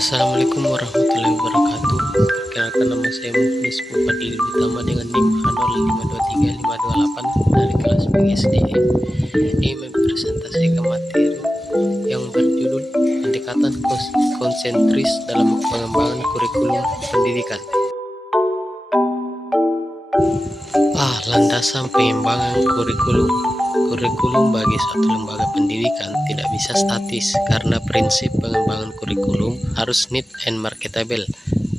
Assalamualaikum warahmatullahi wabarakatuh. Perkenalkan, nama saya Muflis Fadil Utama dengan NIM H0523528 dari kelas PGSD. Ini mempresentasikan materi yang berjudul pendekatan konsentris dalam pengembangan kurikulum pendidikan. Landasan pengembangan kurikulum. Kurikulum bagi suatu lembaga pendidikan tidak bisa statis karena prinsip pengembangan kurikulum harus need and marketable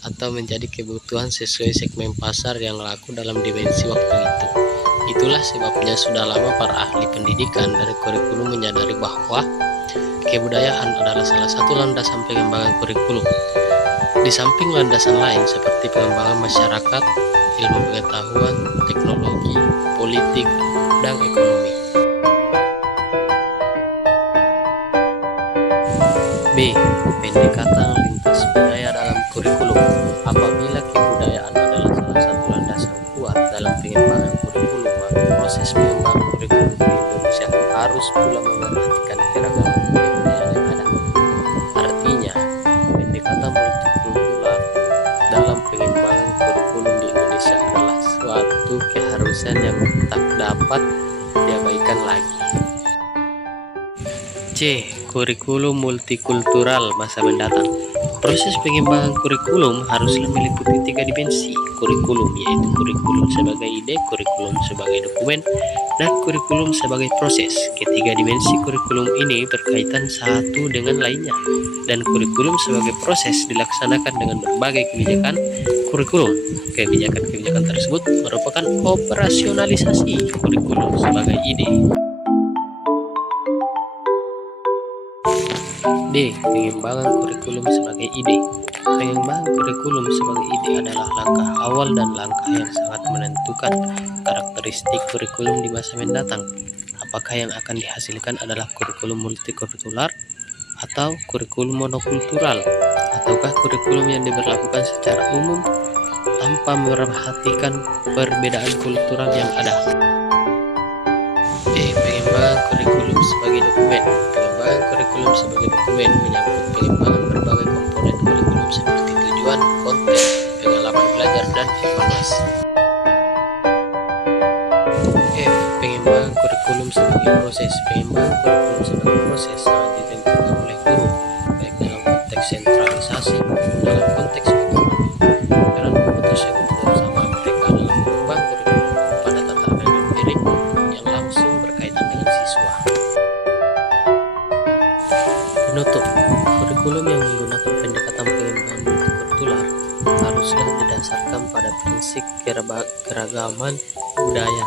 atau menjadi kebutuhan sesuai segmen pasar yang laku dalam dimensi waktu itu. Itulah sebabnya sudah lama para ahli pendidikan dari kurikulum menyadari bahwa kebudayaan adalah salah satu landasan pengembangan kurikulum. Di samping landasan lain seperti pengembangan masyarakat, ilmu pengetahuan, teknologi, politik, dan ekonomi. B. Pendekatan lintas budaya dalam kurikulum. Apabila kebudayaan adalah salah satu landasan kuat dalam pengembangan kurikulum, maka proses pengembangan kurikulum di Indonesia harus pula memperhatikan keragaman kebudayaan yang ada. Artinya, pendekatan multikultural dalam pengembangan kurikulum di Indonesia adalah suatu keharusan yang tak dapat diabaikan lagi. C. Kurikulum multikultural masa mendatang. Proses pengembangan kurikulum haruslah meliputi 3 dimensi kurikulum, yaitu kurikulum sebagai ide, kurikulum sebagai dokumen, dan kurikulum sebagai proses. Ketiga dimensi kurikulum ini berkaitan satu dengan lainnya, dan kurikulum sebagai proses dilaksanakan dengan berbagai kebijakan kurikulum. Kebijakan-kebijakan tersebut merupakan operasionalisasi kurikulum sebagai ide. D. Pengembangan kurikulum sebagai ide. Pengembangan kurikulum sebagai ide adalah langkah awal dan langkah yang sangat menentukan karakteristik kurikulum di masa mendatang. Apakah yang akan dihasilkan adalah kurikulum multikultural atau kurikulum monokultural, ataukah kurikulum yang diberlakukan secara umum tanpa memperhatikan perbedaan kultural yang ada. E. Pengembangan kurikulum sebagai dokumen. Pengembangan kurikulum sebagai dokumen menyangkut pengembangan berbagai komponen kurikulum seperti tujuan, konten, pengalaman belajar, dan evaluasi. F. Pengembangan kurikulum sebagai proses. Pengembangan kurikulum sebagai proses sangat ditentukan oleh guru, baik dalam konteks sentralisasi maupun dalam konteks otonomi. Peran guru tersebut bersama mereka dalam mengembang kurikulum pada tataran empirik yang langsung berkaitan dengan siswa. Penutup, kurikulum yang menggunakan pendekatan pengembangan multikultural haruslah didasarkan pada prinsip keragaman budaya,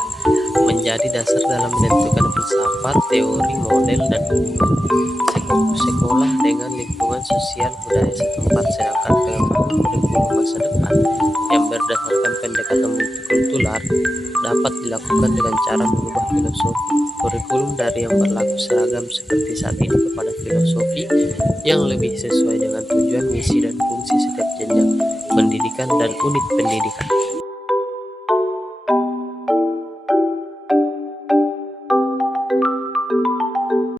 menjadi dasar dalam menentukan filsafat, teori, model, dan hubungan sekolah dengan lingkungan sosial budaya setempat. Sedangkan pengembangan kurikulum masa depan yang berdasarkan pendekatan multikultural dapat dilakukan dengan cara mengubah filosofi kurikulum dari yang berlaku seragam seperti saat ini kepada filosofi yang lebih sesuai dengan tujuan, misi, dan fungsi setiap jenjang pendidikan dan unit pendidikan.